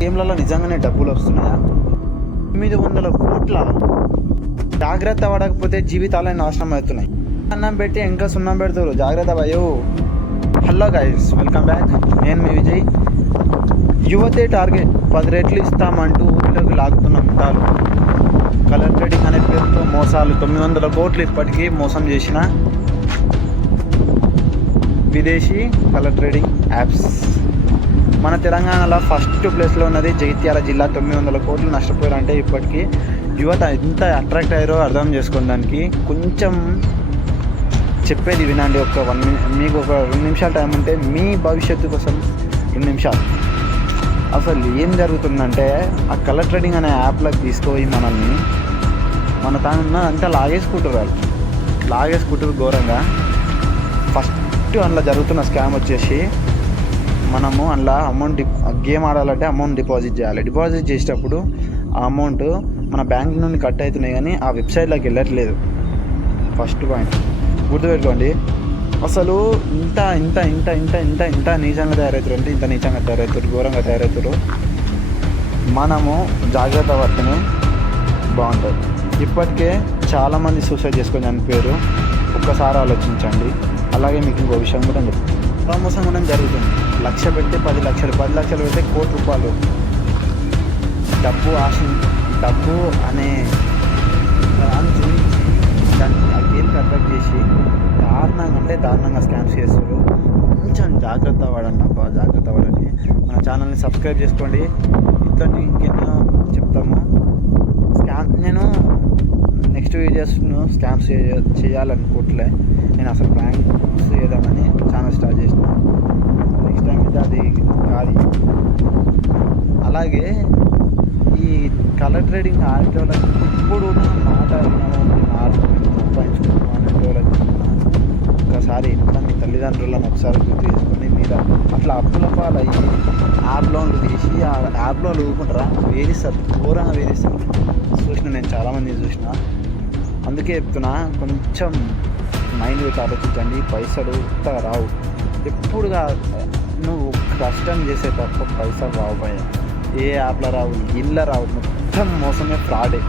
గేమ్లలో నిజంగానే డబ్బులు వస్తున్నాయా? 900 కోట్ల. జాగ్రత్త పడకపోతే జీవితాలే నాశనం అవుతున్నాయి. అన్నం పెట్టి ఇంకా సున్నం పెడతారు, జాగ్రత్త భయో. Hello guys, welcome back. నేను మీ విజయ్. యువతే టార్గెట్ 10 రెట్లు ఇస్తామంటూ ఊళ్ళోకి లాగుతున్న ముఠాలు. కలర్ ట్రేడింగ్ అనే పేరుతో మోసాలు. 900 కోట్లు ఇప్పటికీ మోసం చేసిన విదేశీ కలర్ ట్రేడింగ్ యాప్స్. మన తెలంగాణలో ఫస్ట్ ప్లేస్లో ఉన్నది జగిత్యాల జిల్లా. 900 కోట్లు నష్టపోయారంటే ఇప్పటికీ యువత ఎంత అట్రాక్ట్ అయ్యారో అర్థం చేసుకోండి. దానికి కొంచెం చెప్పేది వినండి. మీకు ఒక 2 నిమిషాలు టైం ఉంటే మీ భవిష్యత్తు కోసం 2 నిమిషాలు. అసలు ఏం జరుగుతుందంటే ఆ కలర్ ట్రేడింగ్ అనే యాప్లోకి తీసుకుపోయి మనల్ని మన తాను అంతా లాగేసుకుంటారు ఘోరంగా. ఫస్ట్ అందులో జరుగుతున్న స్కామ్ వచ్చేసి మనము అందులో గేమ్ ఆడాలంటే అమౌంట్ డిపాజిట్ చేయాలి. డిపాజిట్ చేసేటప్పుడు ఆ అమౌంట్ మన బ్యాంక్ నుండి కట్ అవుతున్నాయి కానీ ఆ వెబ్సైట్లోకి వెళ్ళట్లేదు. ఫస్ట్ పాయింట్ గుర్తుపెట్టుకోండి. అసలు ఇంత ఇంత ఇంత ఇంత ఇంత ఇంత నీచంగా తయారవుతారు అంటే ఇంత నీచంగా తయారవుతారు, ఘోరంగా తయారవుతారు. మనము జాగ్రత్త పడితేనే బాగుంటుంది. ఇప్పటికే చాలామంది సూసైడ్ చేసుకొని చనిపోయారు. ఒక్కసారి ఆలోచించండి. అలాగే మీకు ఇంకో విషయం కూడా చెప్తాను. ప్రమోషన్ కూడా జరుగుతుంది. 1,00,000 పెడితే 10 లక్షలు, 10 లక్షలు పెడితే 1 కోటి రూపాయలు. డబ్బు అనే దాన్ని చూపించి దాన్ని ఆ గేమ్కి అట్రాక్ట్ చేసి దారుణంగా స్కామ్స్ చేస్తారు. కొంచెం జాగ్రత్త పడండి. మన ఛానల్ని సబ్స్క్రైబ్ చేసుకోండి. ఇట్లాంటి ఇంకెన్నో చెప్తాము. నేను నెక్స్ట్ వీడియోస్ను స్కామ్స్ చేయాలనుకోవట్లే. నేను అసలు ప్రాంక్స్ చేద్దామని ఛానల్ స్టార్ట్ చేసిన. నెక్స్ట్ టైం అయితే అది కాదు. అలాగే ఈ కలర్ ట్రేడింగ్ ఆడేటోళ్ళకి ఇప్పుడు మాట సంపాదించుకుంటున్నాం అనేటోళ్ళకి ఒకసారి ఇంట్లో మీ తల్లిదండ్రులను ఒకసారి గుర్తు చేసుకొని మీరు అట్లా అప్పుల పాలయ్యి యాప్ లోన్లు తీసి ఆ యాప్ లోన్లు ఊరుకుంటారా, వేధిస్తారు, ఘోరంగా వేధిస్తారు. నేను చాలామంది చూసిన. అందుకే చెప్తున్నా, కొంచెం మైండ్ పెట్టి ఆలోచించండి. పైసలు ఇంతగా రావు. ఎప్పుడుగా నువ్వు కష్టం చేసే తప్ప పైసలు రావు. ఏ యాప్లో రావు, ఇళ్ళ రావు. మొత్తం మోసమే, ఫ్రాడే.